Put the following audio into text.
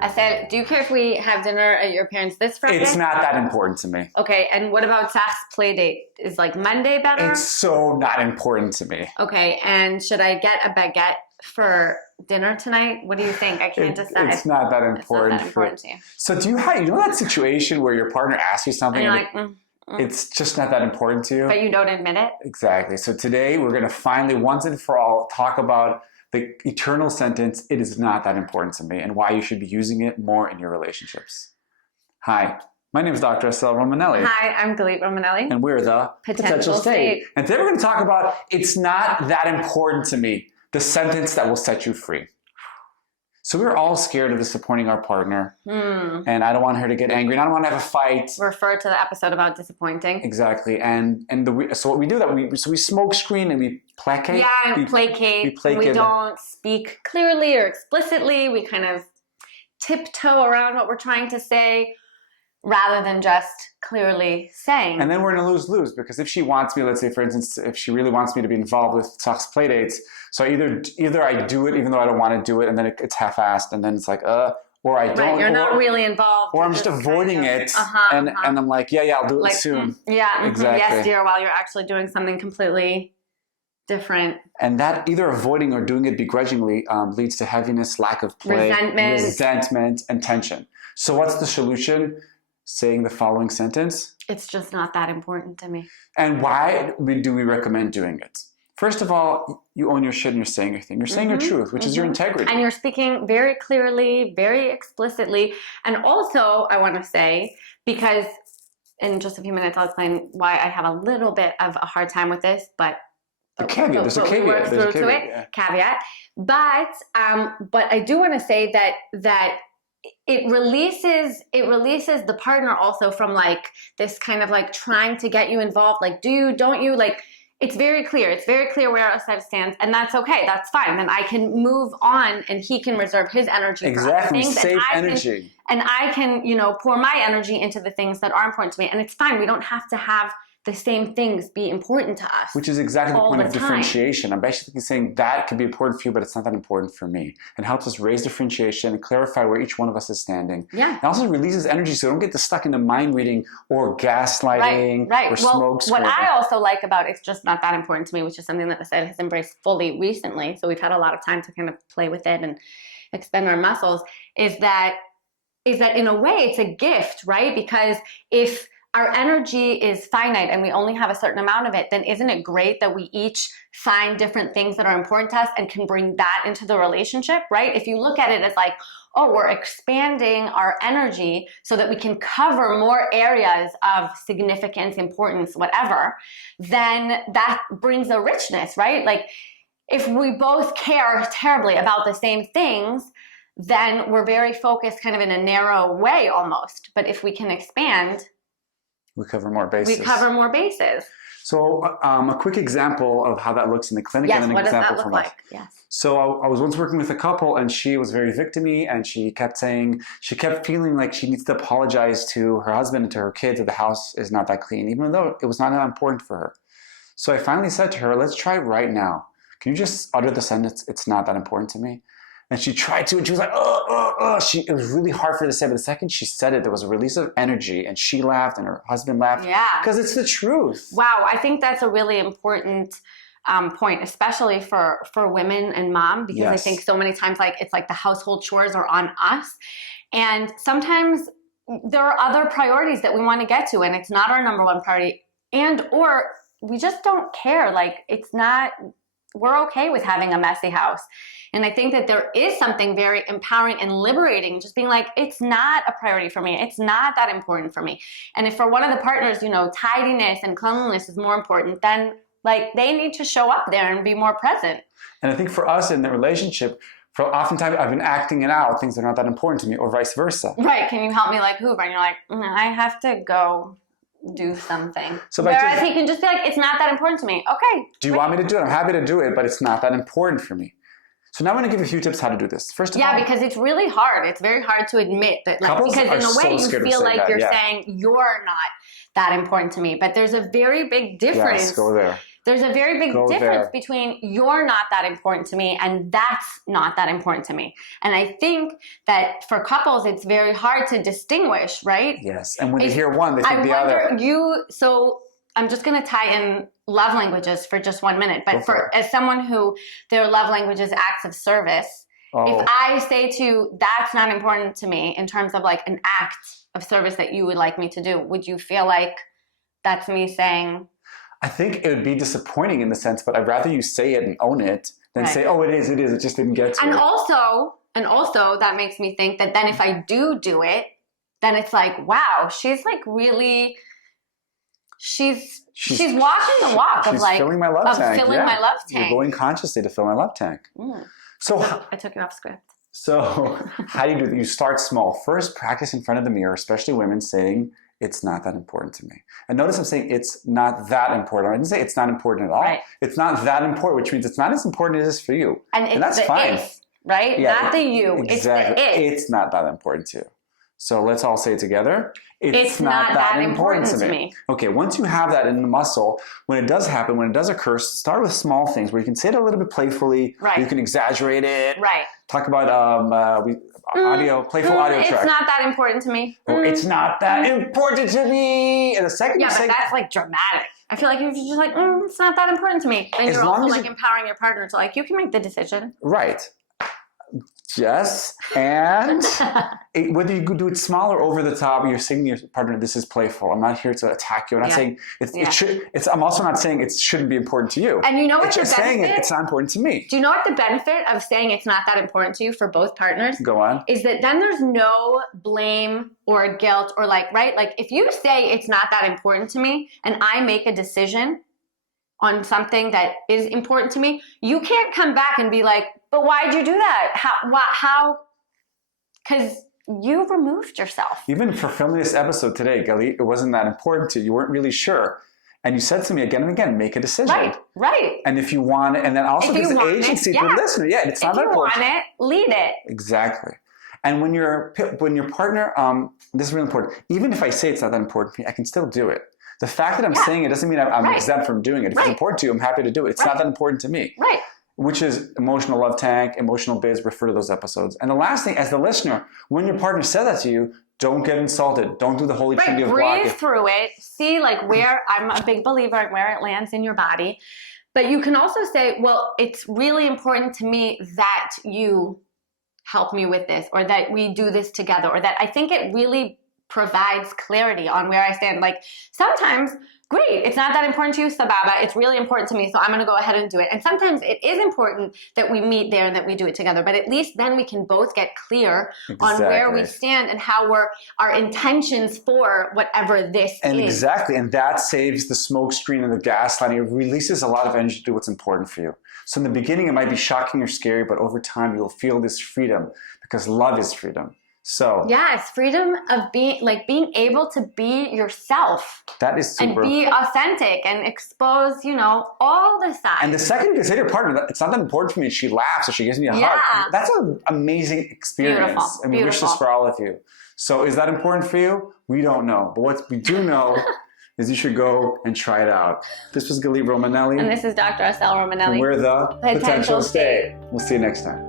Assael, do you care if we have dinner at your parents this Friday? It's not that important to me. Okay, and what about Zach's play date? Is like Monday better? It's so not important to me. Okay, and should I get a baguette for dinner tonight? What do you think? I can't decide. It's not that important. It's not that important to you. So do you have, that situation where your partner asks you something and you're and like, it's just not that important to you? But you don't admit it? Exactly. So today we're going to finally, once and for all, talk about the eternal sentence, it is not that important to me, and why you should be using it more in your relationships. Hi, my name is Dr. Assael Romanelli. Hi, I'm Galit Romanelli. And we're the Potential State. And today we're going to talk about, it's not that important to me, the sentence that will set you free. So we're all scared of disappointing our partner, and I don't want her to get angry, and I don't want to have a fight. Refer to the episode about disappointing. Exactly, so what we do we smoke screen and we placate. Yeah, and placate. We don't speak clearly or explicitly. We kind of tiptoe around what we're trying to say, rather than just clearly saying. And then we're in a lose-lose, because if she wants me, let's say for instance, if she really wants me to be involved with Zach's play dates, so either I do it even though I don't want to do it, and then it's half-assed, and then it's like, or I don't. Right, you're not really involved. Or I'm just avoiding it, and I'm like, yeah, I'll do it soon. Exactly. Yes, dear, while you're actually doing something completely different. And that either avoiding or doing it begrudgingly leads to heaviness, lack of play, resentment, and tension. So what's the solution? Saying the following sentence. It's just not that important to me. And why do we recommend doing it? First of all, you own your shit and you're saying your thing. You're saying your truth, which is your integrity. And you're speaking very clearly, very explicitly. And also, I want to say, because in just a few minutes, I'll explain why I have a little bit of a hard time with this, but there's a caveat. Caveat. But I do want to say that it releases the partner also from like this kind of like trying to get you involved. Like, do you, don't you? Like, it's very clear. It's very clear where Assael stands, and that's okay. That's fine. Then I can move on, and he can reserve his energy for other things. Save energy. And I can, pour my energy into the things that are important to me. And it's fine. We don't have to have the same things be important to us. Which is exactly the point of differentiation. I'm basically saying that could be important for you, but it's not that important for me. It helps us raise differentiation and clarify where each one of us is standing. Yeah. It also releases energy, so don't get stuck into mind reading or gaslighting or smoke screen. What I also like about it's just not that important to me, which is something that Assael has embraced fully recently, so we've had a lot of time to kind of play with it and expend our muscles, is that in a way it's a gift, right? Because if our energy is finite and we only have a certain amount of it, then isn't it great that we each find different things that are important to us and can bring that into the relationship, right? If you look at it as like, oh, we're expanding our energy so that we can cover more areas of significance, importance, whatever, then that brings a richness, right? Like, if we both care terribly about the same things, then we're very focused kind of in a narrow way almost. But if we can expand, we cover more bases. So a quick example of how that looks in the clinic. Yes, and an what example does that look like? Yes. So I was once working with a couple, and she was very victim-y, and she kept feeling like she needs to apologize to her husband and to her kids that the house is not that clean, even though it was not that important for her. So I finally said to her, let's try it right now. Can you just utter the sentence, it's not that important to me? And she tried to, and she was like, it was really hard for her to say, but the second she said it, there was a release of energy, and she laughed, and her husband laughed. Yeah. Because it's the truth. Wow, I think that's a really important point, especially for women and mom, because I think so many times it's like the household chores are on us. And sometimes there are other priorities that we want to get to, and it's not our number one priority, or we just don't care. Like, we're okay with having a messy house. And I think that there is something very empowering and liberating, just being like, it's not a priority for me. It's not that important for me. And if for one of the partners, tidiness and cleanliness is more important, then they need to show up there and be more present. And I think for us in the relationship, oftentimes I've been acting it out, things that are not that important to me, or vice versa. Right. Can you help me Hoover? And you're like, I have to go do something. So whereas he can just be like, it's not that important to me. Okay. Do you want me to do it? I'm happy to do it, but it's not that important for me. So now I'm going to give you a few tips how to do this. First of all, because it's really hard. It's very hard to admit that, because in a way you feel like you're saying you're not that important to me. But there's a very big difference. Yes, go there. There's a very big Go difference there. between you're not that important to me and that's not that important to me. And I think that for couples, it's very hard to distinguish, right? Yes. And when they hear one, they think the I other. wonder, so I'm just going to tie in love languages for just 1 minute. But as someone who their love language is acts of service, if I say to you, that's not important to me in terms of like an act of service that you would like me to do, would you feel like that's me saying... I think it would be disappointing in the sense, but I'd rather you say it and own it than say, oh, it is, it just didn't get to and it. Also that makes me think that then if I do it, then it's like, wow, she's like really, she's walking the walk of like, filling my love tank. Filling my love tank. You're going consciously to fill my love tank. So I took you off script. So how do you do that? You start small. First, practice in front of the mirror, especially women, saying, it's not that important to me. And notice I'm saying it's not that important. I didn't say it's not important at all. Right. It's not that important, which means it's not as important as it is for you. And that's fine. Is, right? Yeah, not the you. Exactly. It's the it. It's not that important to you. So let's all say it together. It's not that important to me. Okay, once you have that in the muscle, when it does happen, when it does occur, start with small things where you can say it a little bit playfully. Right. You can exaggerate it. Right. Talk about playful audio track. It's not that important to me. Or it's not that important to me. And the second but that's like dramatic. I feel like if you're just like, it's not that important to me. And you're also like empowering your partner to like, you can make the decision. Right. Yes, and whether you do it small or over the top, you're saying to your partner, "This is playful. I'm not here to attack you." I'm not saying it should. I'm also not saying it shouldn't be important to you. And you know what? It's just saying it's not important to me. Do you know what the benefit of saying it's not that important to you for both partners? Go on. Is that then there's no blame or guilt or like right? If you say it's not that important to me, and I make a decision on something that is important to me, you can't come back and be like, but why'd you do that? How? Because you removed yourself. Even for filming this episode today, Galit, it wasn't that important to you. You weren't really sure. And you said to me again and again, make a decision. Right. And if you want it, and then also there's an agency for the listener. Yeah, it's not that important. If you want it, lead it. Exactly. And when your partner, this is really important. Even if I say it's not that important to me, I can still do it. The fact that I'm saying it doesn't mean I'm exempt from doing it. If it's important to you, I'm happy to do it. It's not that important to me. Right. Which is emotional love tank, emotional biz, refer to those episodes. And the last thing, as the listener, when your partner says that to you, don't get insulted. Don't do the holy trinity of blocking. Breathe through it. See where, I'm a big believer in where it lands in your body. But you can also say, well, it's really important to me that you help me with this, or that we do this together, or that I think it really provides clarity on where I stand. Like sometimes, great, it's not that important to you, Sababa. It's really important to me, so I'm going to go ahead and do it. And sometimes it is important that we meet there and that we do it together. But at least then we can both get clear on where we stand and how our intentions for whatever this is. Exactly, and that saves the smoke screen and the gaslighting. It releases a lot of energy to do what's important for you. So in the beginning, it might be shocking or scary, but over time, you'll feel this freedom because love is freedom. So yes, freedom of being able to be yourself. That is super. And be authentic and expose, all the sides. And the second you say to your partner, it's not that important for me, and she laughs or she gives me a hug. That's an amazing experience. Beautiful. And we wish this for all of you. So is that important for you? We don't know. But what we do know is you should go and try it out. This was Galit Romanelli. And this is Dr. Assael Romanelli. And we're the Potential State. We'll see you next time.